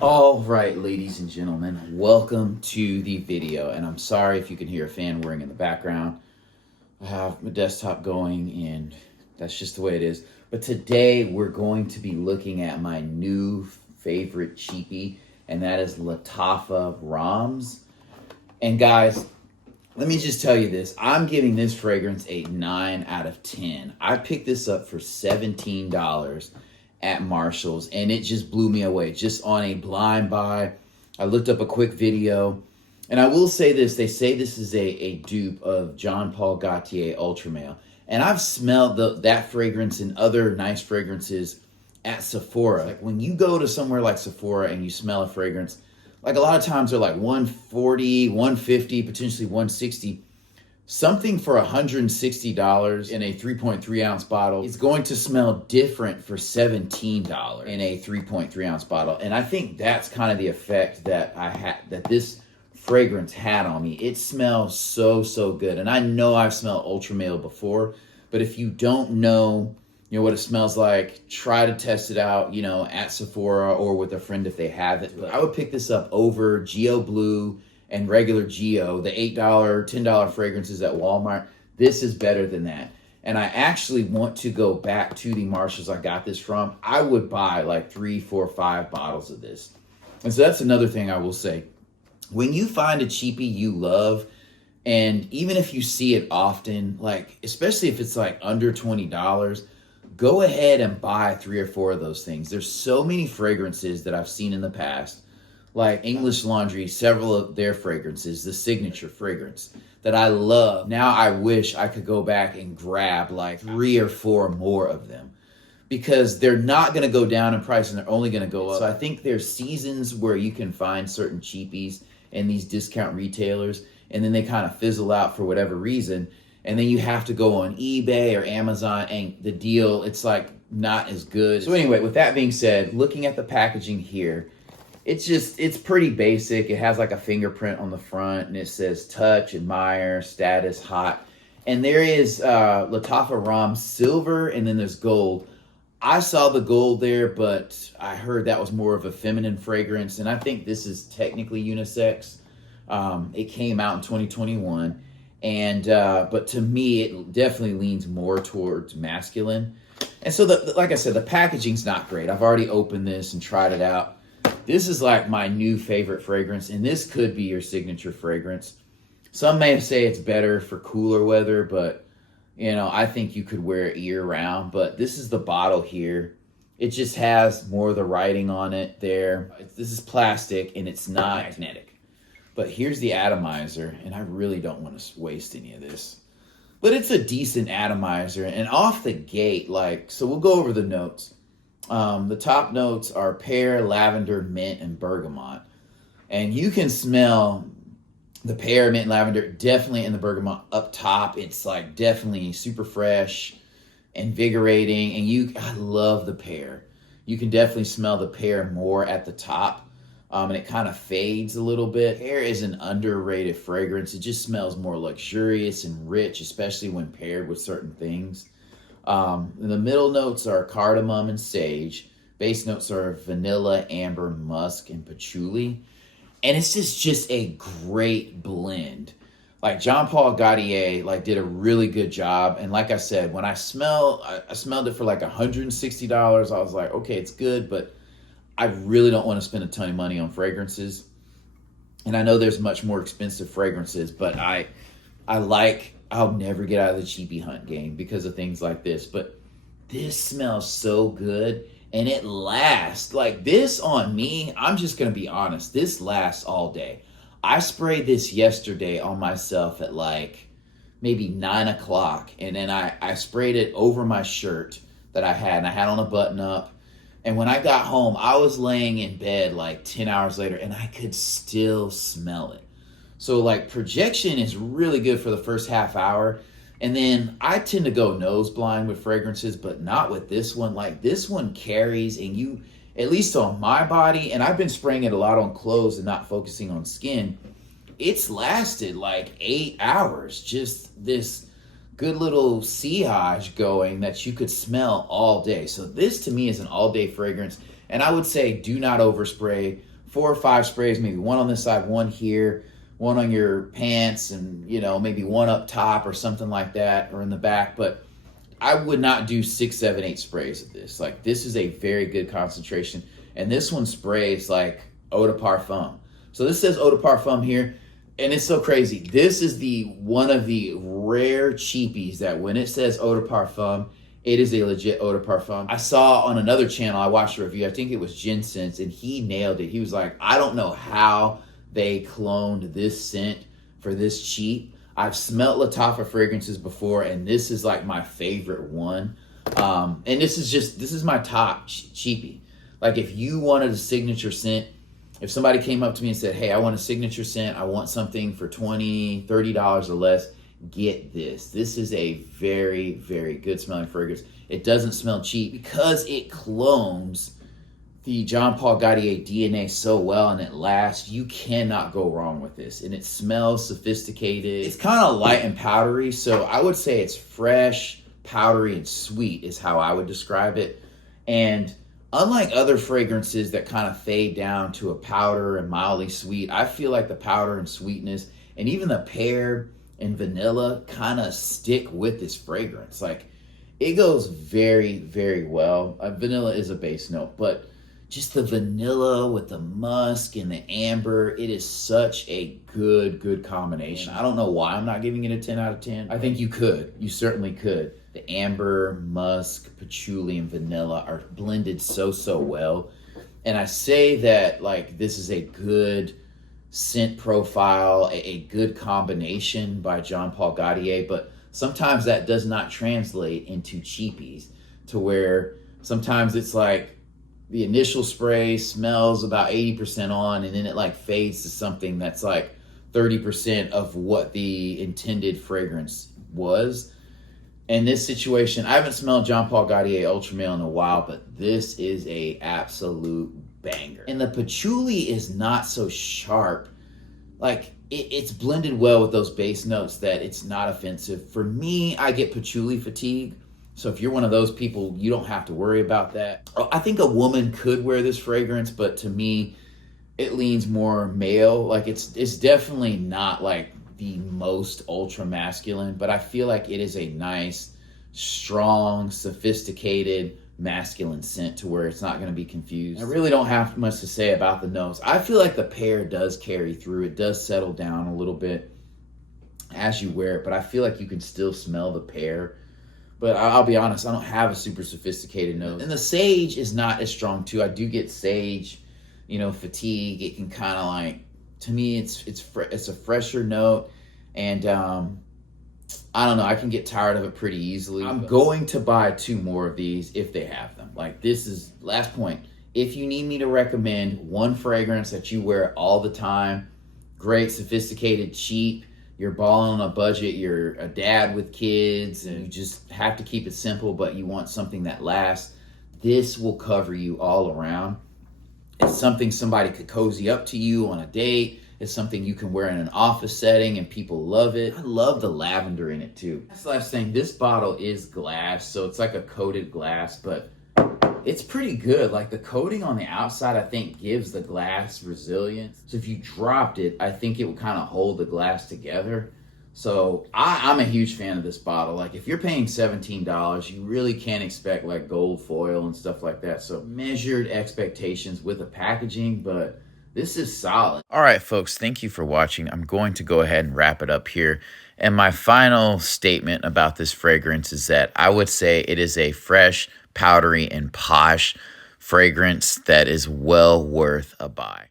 All right, ladies and gentlemen, welcome to the video. And I'm sorry if you can hear a fan whirring in the background. I have my desktop going and that's just the way it is. But today we're going to be looking at my new favorite cheapie, and that is Lattafa Ramz. And guys, let me just tell you this. I'm giving this fragrance a 9 out of 10. I picked this up for $17 at Marshall's, and it just blew me away. Just on a blind buy, I looked up a quick video, and I will say this: they say this is a dupe of Jean Paul Gaultier Ultra Male, and I've smelled that fragrance and other nice fragrances at Sephora. Like when you go to somewhere like Sephora and you smell a fragrance, like a lot of times they're like 140, 150, potentially 160. Something for $160 in a 3.3 ounce bottle is going to smell different for $17 in a 3.3 ounce bottle. And I think that's kind of the effect that that this fragrance had on me. It smells so good. And I know I've smelled Ultra Male before, but if you don't know, what it smells like, try to test it out, at Sephora or with a friend if they have it. But I would pick this up over Geo Blue and regular Geo, the $8, $10 fragrances at Walmart. This is better than that. And I actually want to go back to the Marshalls I got this from. I would buy like 3, 4, 5 bottles of this. And so that's another thing I will say. When you find a cheapie you love, and even if you see it often, like especially if it's like under $20, go ahead and buy 3 or 4 of those things. There's so many fragrances that I've seen in the past, like English Laundry, several of their fragrances, the signature fragrance that I love. Now I wish I could go back and grab like 3 or 4 more of them, because they're not going to go down in price and they're only going to go up. So I think there's seasons where you can find certain cheapies and these discount retailers, and then they kind of fizzle out for whatever reason. And then you have to go on eBay or Amazon, and the deal, it's like not as good. So anyway, with that being said, looking at the packaging here, it's pretty basic. It has like a fingerprint on the front, and it says touch, admire, status, hot. And there is Lattafa Ramz silver, and then there's gold. I saw the gold there, but I heard that was more of a feminine fragrance, and I think this is technically unisex. It came out in 2021, and but to me, it definitely leans more towards masculine. And so, like I said, the packaging's not great. I've already opened this and tried it out. This is like my new favorite fragrance, and this could be your signature fragrance. Some may say it's better for cooler weather, but I think you could wear it year round. But this is the bottle here. It just has more of the writing on it there. This is plastic and it's not magnetic. But here's the atomizer, and I really don't want to waste any of this. But it's a decent atomizer, and off the gate, so we'll go over the notes. The top notes are pear, lavender, mint, and bergamot. And you can smell the pear, mint, and lavender definitely in the bergamot up top. It's like definitely super fresh, invigorating, and I love the pear. You can definitely smell the pear more at the top, and it kind of fades a little bit. Pear is an underrated fragrance. It just smells more luxurious and rich, especially when paired with certain things. The middle notes are cardamom and sage. Base notes are vanilla, amber, musk, and patchouli. And it's just a great blend. Like Jean Paul Gaultier did a really good job. And like I said, when I smelled it for like $160, I was like, okay, it's good, but I really don't want to spend a ton of money on fragrances. And I know there's much more expensive fragrances, but I'll never get out of the cheapie hunt game because of things like this. But this smells so good, and it lasts. Like this on me, I'm just going to be honest, this lasts all day. I sprayed this yesterday on myself at like maybe 9 o'clock, and then I sprayed it over my shirt that I had, and I had on a button up. And when I got home, I was laying in bed like 10 hours later, and I could still smell it. So projection is really good for the first half hour. And then I tend to go nose blind with fragrances, but not with this one. Like this one carries, and at least on my body, and I've been spraying it a lot on clothes and not focusing on skin, it's lasted like 8 hours. Just this good little sillage going that you could smell all day. So this to me is an all day fragrance. And I would say do not overspray. 4 or 5 sprays, maybe one on this side, one here, one on your pants, and maybe one up top or something like that, or in the back. But I would not do 6, 7, 8 sprays of this. Like, this is a very good concentration. And this one sprays like eau de parfum. So this says eau de parfum here. And it's so crazy. This is one of the rare cheapies that when it says eau de parfum, it is a legit eau de parfum. I saw on another channel, I watched a review, I think it was Jensen's, and he nailed it. He was like, I don't know how they cloned this scent for this cheap. I've smelled Lattafa fragrances before, and this is like my favorite one. And this is my top cheapie. Like, if you wanted a signature scent, if somebody came up to me and said, hey, I want a signature scent, I want something for $20, $30 or less, get this. This is a very, very good smelling fragrance. It doesn't smell cheap because it clones the Jean Paul Gaultier DNA so well, and it lasts. You cannot go wrong with this. And it smells sophisticated. It's kind of light and powdery, so I would say it's fresh, powdery, and sweet is how I would describe it. And unlike other fragrances that kind of fade down to a powder and mildly sweet, I feel like the powder and sweetness and even the pear and vanilla kind of stick with this fragrance. Like, it goes very, very well. Vanilla is a base note, but just the vanilla with the musk and the amber, it is such a good combination. I don't know why I'm not giving it a 10 out of 10. I think you could. You certainly could. The amber, musk, patchouli, and vanilla are blended so well. And I say that like this is a good scent profile, a good combination by Jean Paul Gaultier, but sometimes that does not translate into cheapies, to where sometimes it's like the initial spray smells about 80% on, and then it like fades to something that's like 30% of what the intended fragrance was. In this situation, I haven't smelled Jean Paul Gaultier Ultra Male in a while, but this is a absolute banger. And the patchouli is not so sharp. Like, it's blended well with those base notes that it's not offensive. For me, I get patchouli fatigue. So if you're one of those people, you don't have to worry about that. I think a woman could wear this fragrance, but to me, it leans more male. Like, it's definitely not like the most ultra masculine, but I feel like it is a nice, strong, sophisticated masculine scent to where it's not going to be confused. I really don't have much to say about the nose. I feel like the pear does carry through. It does settle down a little bit as you wear it, but I feel like you can still smell the pear. But I'll be honest, I don't have a super sophisticated nose. And the sage is not as strong too. I do get sage, fatigue. It can kind of like, to me, it's a fresher note. And I don't know, I can get tired of it pretty easily. I'm going to buy 2 more of these if they have them. Like, this is, last point, if you need me to recommend one fragrance that you wear all the time, great, sophisticated, cheap, you're balling on a budget, you're a dad with kids, and you just have to keep it simple, but you want something that lasts, this will cover you all around. It's something somebody could cozy up to you on a date. It's something you can wear in an office setting and people love it. I love the lavender in it too. That's the last thing. This bottle is glass, so it's like a coated glass, but it's pretty good. Like, the coating on the outside, I think, gives the glass resilience. So if you dropped it, I think it would kind of hold the glass together. So I'm a huge fan of this bottle. Like, if you're paying $17, you really can't expect like gold foil and stuff like that. So measured expectations with the packaging, but this is solid. All right, folks, thank you for watching. I'm going to go ahead and wrap it up here. And my final statement about this fragrance is that I would say it is a fresh, powdery, and posh fragrance that is well worth a buy.